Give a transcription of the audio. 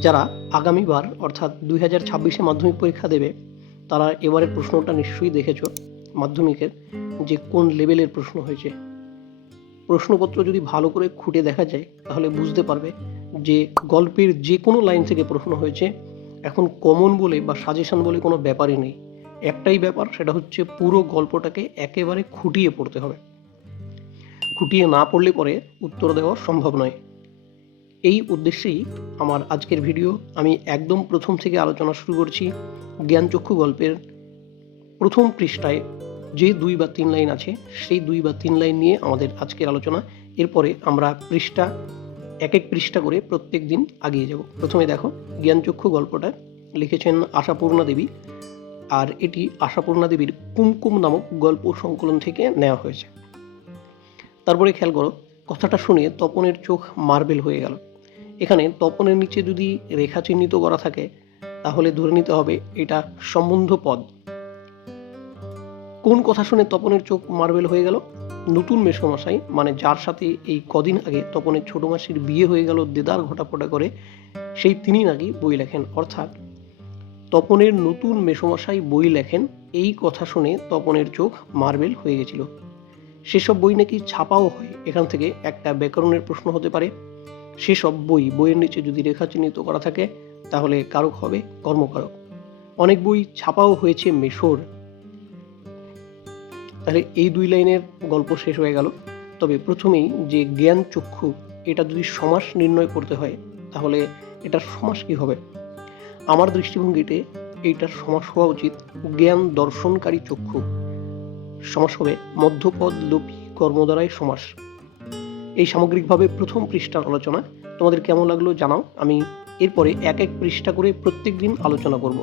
যারা আগামীবার, অর্থাৎ দুই হাজার ছাব্বিশে মাধ্যমিক পরীক্ষা দেবে, তারা এবারের প্রশ্নটা নিশ্চয়ই দেখেছ মাধ্যমিকের, যে কোন লেভেলের প্রশ্ন হয়েছে। প্রশ্নপত্র যদি ভালো করে খুঁটে দেখা যায়, তাহলে বুঝতে পারবে যে গল্পের যে কোনো লাইন থেকে প্রশ্ন হয়েছে, এখন কমন বলে বা সাজেশন বলে কোনো ব্যাপারই নেই। একটাই ব্যাপার, সেটা হচ্ছে পুরো গল্পটাকে একেবারে খুঁটিয়ে পড়তে হবে। খুঁটিয়ে না পড়লে পরে উত্তর দেওয়া সম্ভব নয়। এই উদ্দেশ্যেই আমার আজকের ভিডিও। আমি একদম প্রথম থেকে আলোচনা শুরু করছি জ্ঞানচক্ষু গল্পের প্রথম পৃষ্ঠায়। যে দুই বা তিন লাইন আছে, সেই দুই বা তিন লাইন নিয়ে আমাদের আজকের আলোচনা। এরপরে আমরা পৃষ্ঠা এক এক পৃষ্ঠা করে প্রত্যেক দিন আগিয়ে যাব। প্রথমে দেখো, জ্ঞানচক্ষু গল্পটা লিখেছেন আশাপূর্ণা দেবী। আর এটি আশাপূর্ণা দেবীর কুমকুম নামক গল্প সংকলন থেকে নেওয়া হয়েছে। তারপরে খেয়াল করো, কথাটা শুনে তপনের চোখ মার্বেল হয়ে গেল। এখানে তপনের নিচে যদি রেখা চিহ্নিত করা থাকে, তাহলে ধরে নিতে হবে এটা সম্বন্ধ পদ। কোন কথা শুনে তপনের চোখ মার্বেল হয়ে গেল? নতুন মেসমশাই মানে যার সাথে এই কদিন আগে তপনের ছোট মাসির বিয়ে হয়ে গেল দেদার ঘটাপটা করে, সেই তিনি নাকি বই লেখেন। অর্থাৎ তপনের নতুন মেসমশাই বই লেখেন, এই কথা শুনে তপনের চোখ মার্বেল হয়ে গেছিল। সেসব বই নাকি ছাপাও হয়, এখান থেকে একটা ব্যাকরণের প্রশ্ন হতে পারে। সেসব বই, বইয়ের নিচে যদি রেখা চিহ্নিত করা থাকে, তাহলে কারক হবে? কর্মকারক। অনেক বই ছাপাও হয়েছে মেশোর। তাহলে এই দুই লাইনের গল্প শেষ হয়ে গেল। তবে প্রথমেই যে জ্ঞান চক্ষু, এটা যদি সমাস নির্ণয় করতে হয়, তাহলে এটার সমাস কি হবে? আমার দৃষ্টিভঙ্গিতে এইটার সমাস হওয়া উচিত জ্ঞান দর্শনকারী চক্ষু। সমাস হবে মধ্যপদ লোপী কর্মদ্বারাই সমাস। এই সামগ্রিকভাবে প্রথম পৃষ্ঠার আলোচনা। তোমাদের কেমন লাগল জানাও। আমি এরপরে এক এক পৃষ্ঠা করে প্রত্যেক দিন আলোচনা করব।